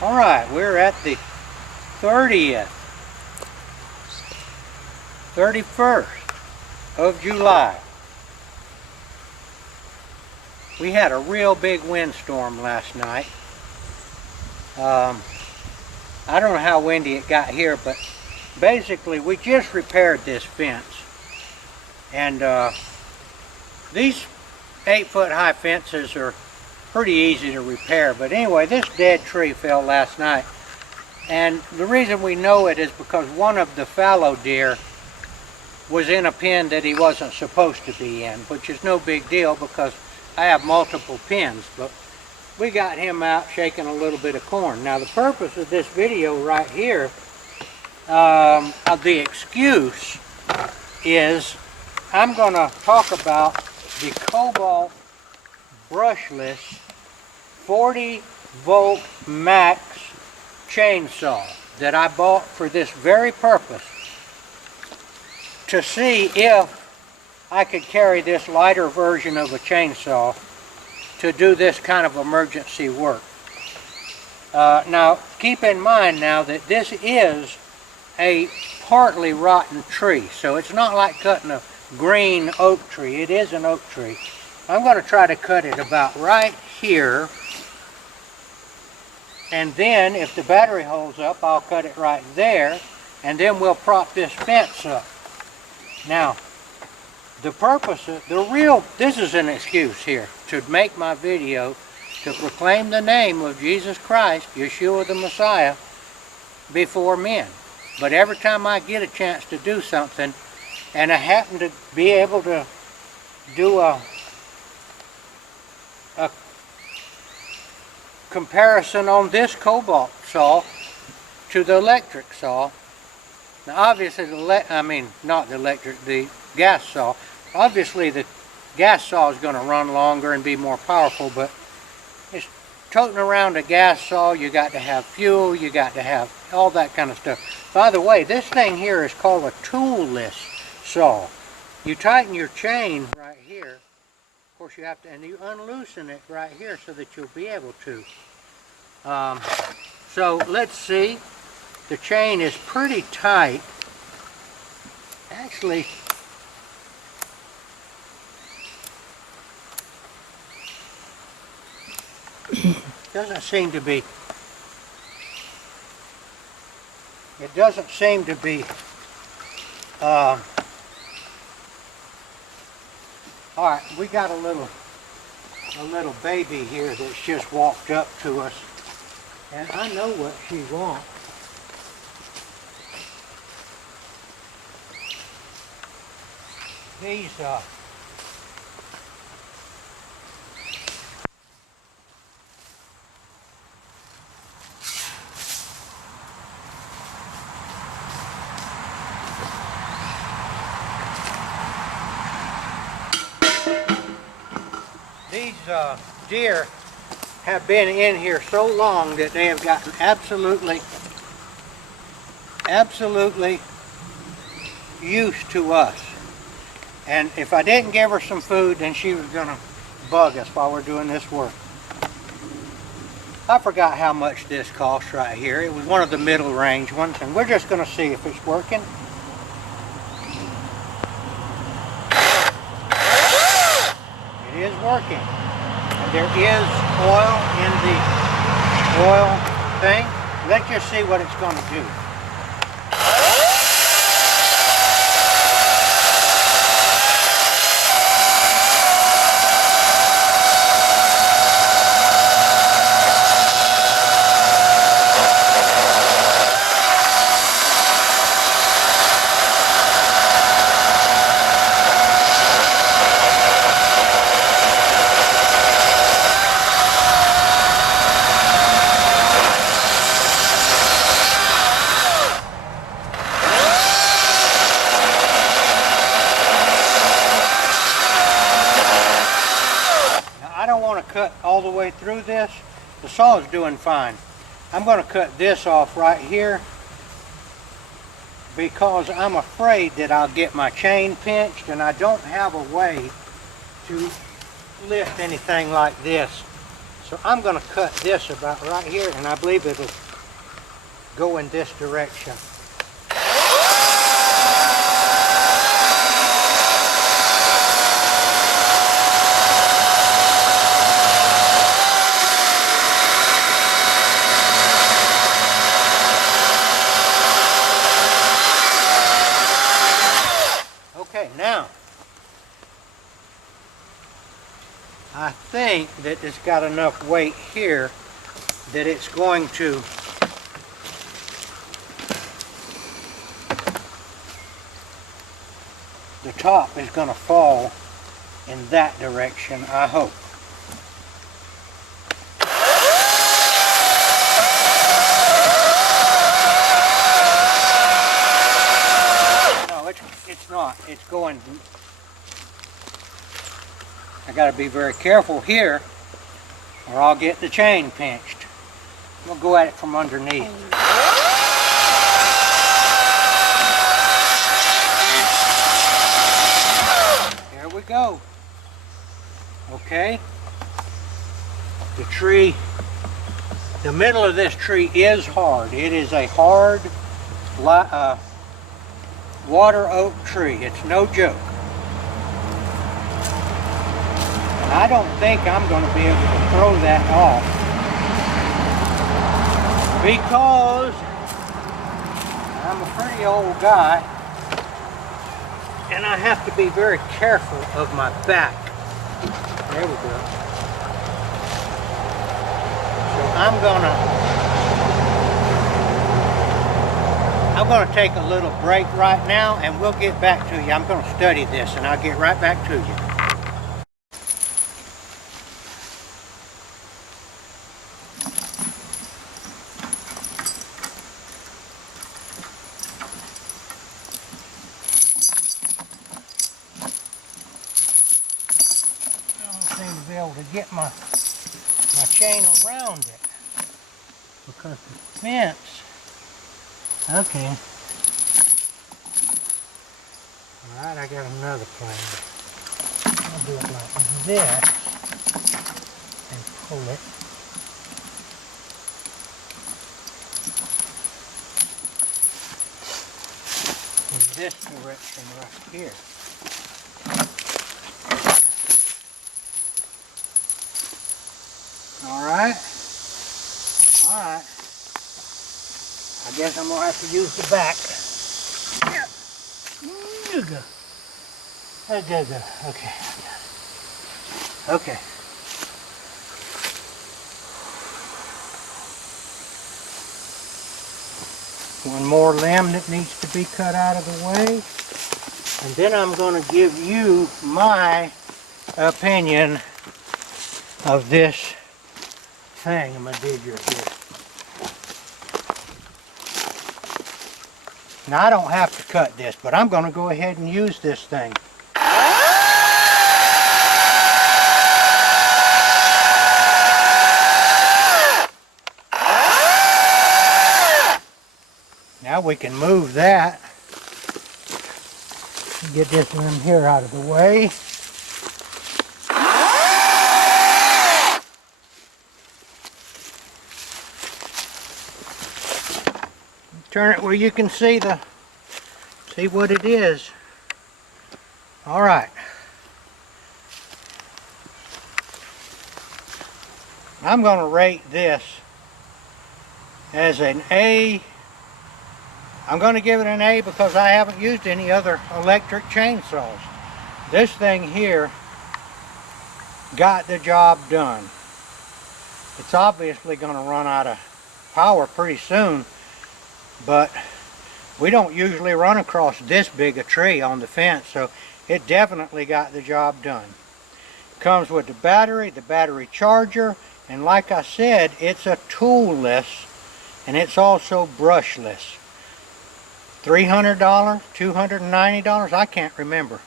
All right, we're at the 30th, 31st of July. We had a real big windstorm last night. I don't know how windy it got here, but basically we just repaired this fence. And these 8-foot high fences are pretty easy to repair. But anyway, this dead tree fell last night. And the reason we know it is because one of the fallow deer was in a pen that he wasn't supposed to be in, which is no big deal because I have multiple pens. But we got him out shaking a little bit of corn. Now the purpose of this video right here, of the excuse, is I'm going to talk about the Kobalt brushless 40-volt max chainsaw that I bought for this very purpose, to see if I could carry this lighter version of a chainsaw to do this kind of emergency work. Now keep in mind now that this is a partly rotten tree, so it's not like cutting a green oak tree. It is an oak tree. I'm going to try to cut it about right here, and then if the battery holds up, I'll cut it right there, and then we'll prop this fence up. Now, the purpose of this is an excuse here to make my video to proclaim the name of Jesus Christ, Yeshua the Messiah, before men. But every time I get a chance to do something, and I happen to be able to do a comparison on this Kobalt saw to the electric saw. Now obviously the gas saw. Obviously the gas saw is going to run longer and be more powerful, but it's toting around a gas saw. You got to have fuel, you got to have all that kind of stuff. By the way, this thing here is called a toolless saw. You tighten your chain right here. Of course you have to, and you unloosen it right here so that you'll be able to. So let's see. The chain is pretty tight. Actually, doesn't seem to be. It doesn't seem to be. All right, we got a little baby here that's just walked up to us, and I know what she wants. These deer have been in here so long that they have gotten absolutely used to us. And if I didn't give her some food, then she was going to bug us while we're doing this work. I forgot how much this cost right here. It was one of the middle range ones, and we're just going to see if it's working. It is working. And there is oil in the oil thing. Let's just see what it's going to do. Cut all the way through this. The saw is doing fine. I'm going to cut this off right here because I'm afraid that I'll get my chain pinched, and I don't have a way to lift anything like this So I'm going to cut this about right here, and I believe it'll go in this direction. Okay, now I think that it's got enough weight here that it's going to the top is going to fall in that direction, I hope. No, it's not. It's going. I got to be very careful here or I'll get the chain pinched. We'll go at it from underneath. There we go. Okay. The tree, the middle of this tree is hard. It is a hard water oak tree. It's no joke. And I don't think I'm going to be able to throw that off because I'm a pretty old guy and I have to be very careful of my back. There we go. So I'm gonna take a little break right now and we'll get back to you. I'm gonna study this and I'll get right back to you. Be able to get my chain around it because the fence. Okay. All right, I got another plan. I'll do it like this and pull it. In this direction right here. Alright. Alright. I guess I'm going to have to use the back. Okay. Okay. One more limb that needs to be cut out of the way. And then I'm going to give you my opinion of this thing. I'm going to dig your here. Now I don't have to cut this, but I'm going to go ahead and use this thing. Now we can move that. Get this limb here out of the way. Turn it where you can see what it is. All right. I'm going to rate this as an A. I'm going to give it an A because I haven't used any other electric chainsaws. This thing here got the job done. It's obviously going to run out of power pretty soon, but we don't usually run across this big a tree on the fence, so it definitely got the job done. Comes with the battery charger, and like I said, it's a toolless and it's also brushless. $300, $290, I can't remember.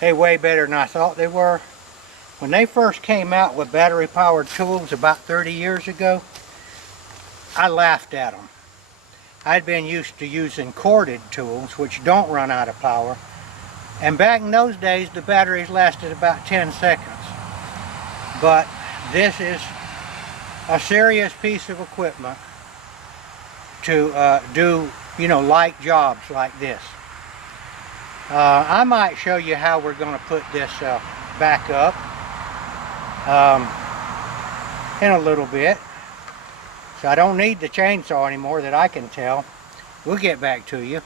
They way better than I thought they were. When they first came out with battery powered tools about 30 years ago, I laughed at them. I'd been used to using corded tools which don't run out of power, and back in those days the batteries lasted about 10 seconds. but this is a serious piece of equipment to do, you know, light jobs like this. I might show you how we're going to put this back up in a little bit. So I don't need the chainsaw anymore that I can tell. We'll get back to you.